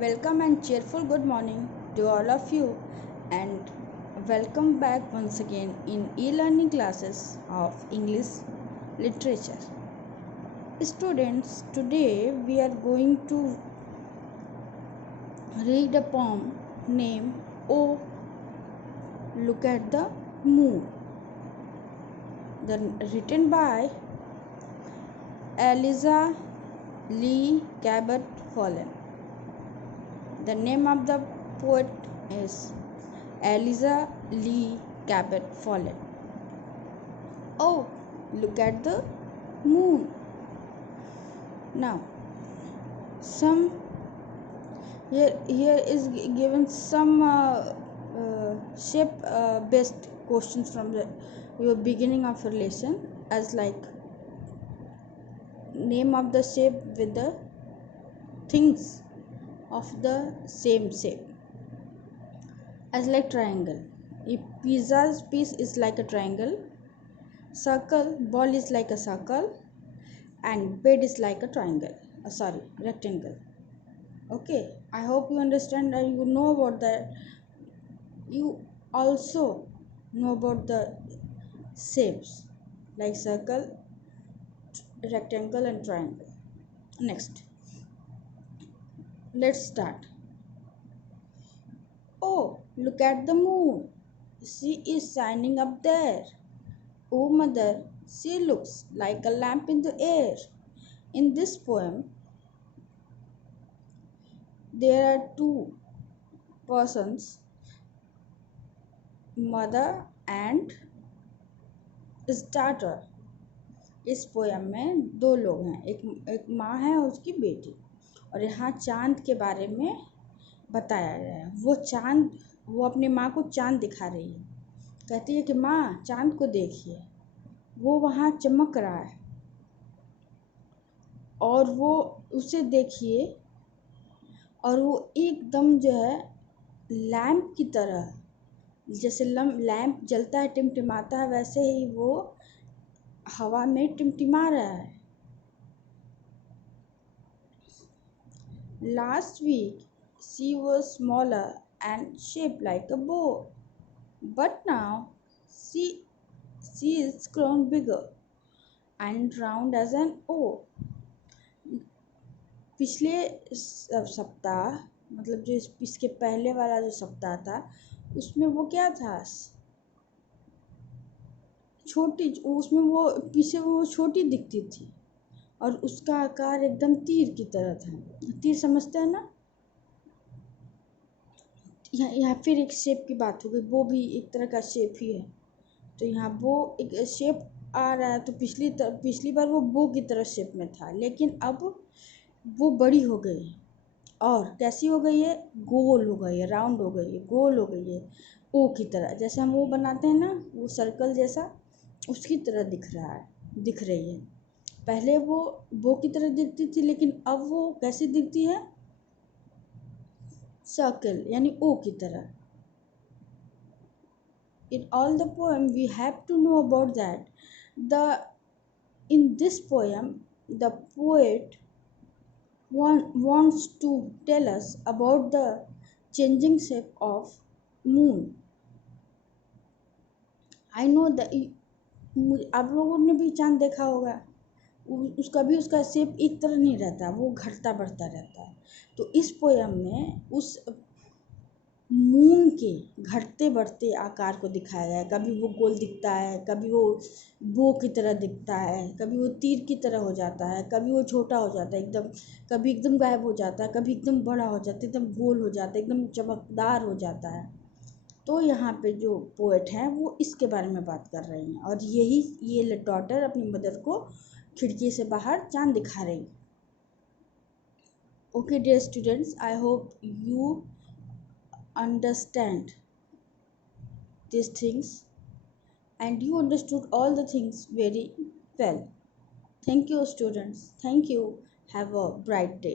welcome and cheerful good morning to all of you, and welcome back once again in e-learning classes of English literature. Students, today we are going to read a poem named Oh, Look at the Moon, written by Eliza Lee Cabot Follen. The name of the poet is Eliza Lee Cabot Follen. Oh, look at the moon. Now, some here is given some shape based questions from the your beginning of your lesson, as like name of the shape with the things of the same shape, as like triangle. If pizza's piece is like a triangle, circle ball is like a circle, and bed is like a triangle, rectangle. Okay, I hope you understand and you know about that. You also know about the shapes like circle, rectangle, and triangle. Next, let's start. Oh, look at the moon. She is shining up there. Oh, mother, she looks like a lamp in the air. In this poem, there are two persons, mother and his daughter. इस पोयम में दो लोग हैं, एक माँ है और उसकी बेटी, और यहाँ चांद के बारे में बताया गया है। वो अपनी माँ को चांद दिखा रही है, कहती है कि माँ चांद को देखिए, वो वहाँ चमक रहा है और वो उसे देखिए, और वो एकदम जो है लैंप की तरह, जैसे लैंप जलता है टिमटिमाता है, वैसे ही वो हवा में टिमटिमा रहा है। Last week she was smaller and shaped like a bow, but now she is grown bigger and round as an O. पिछले सप्ताह, मतलब जो इसके पहले वाला जो सप्ताह था, उसमें वो क्या था, छोटी, उसमें वो पीछे वो छोटी दिखती थी और उसका आकार एकदम तीर की तरह था। तीर समझते हैं ना। यहाँ फिर एक शेप की बात हो गई, वो भी एक तरह का शेप ही है। तो यहाँ वो एक शेप आ रहा है, तो पिछली बार वो बो की तरह शेप में था, लेकिन अब वो बड़ी हो गई। और कैसी हो गई है, गोल हो गई है, राउंड हो गई है, गोल हो गई है, ओ की तरह। जैसे हम वो बनाते हैं ना, वो सर्कल जैसा, उसकी तरह दिख रही है। पहले वो बो की तरह दिखती थी, लेकिन अब वो कैसी दिखती है, सर्कल यानी ओ की तरह। In all the poem we have to know about that in this poem the poet wants to tell us about the changing shape of moon. I know that आप लोगों ने भी चांद देखा होगा, उसका शेप एक तरह नहीं रहता, वो घटता बढ़ता रहता है। तो इस पोयम में उस मून के घटते बढ़ते आकार को दिखाया गया है। कभी वो गोल दिखता है, कभी वो बो की तरह दिखता है, कभी वो तीर की तरह हो जाता है, कभी वो छोटा हो जाता है एकदम, कभी एकदम गायब हो जाता है, कभी एकदम बड़ा हो जाता है, एकदम गोल हो जाता है, एकदम चमकदार हो जाता है। तो यहाँ पे जो पोएट हैं वो इसके बारे में बात कर रही हैं, और ये डॉटर अपनी मदर को खिड़की से बाहर चांद दिखा रही। Okay dear students, I hope you understand these things and you understood all the things very well. Thank you students, thank you, have a bright day.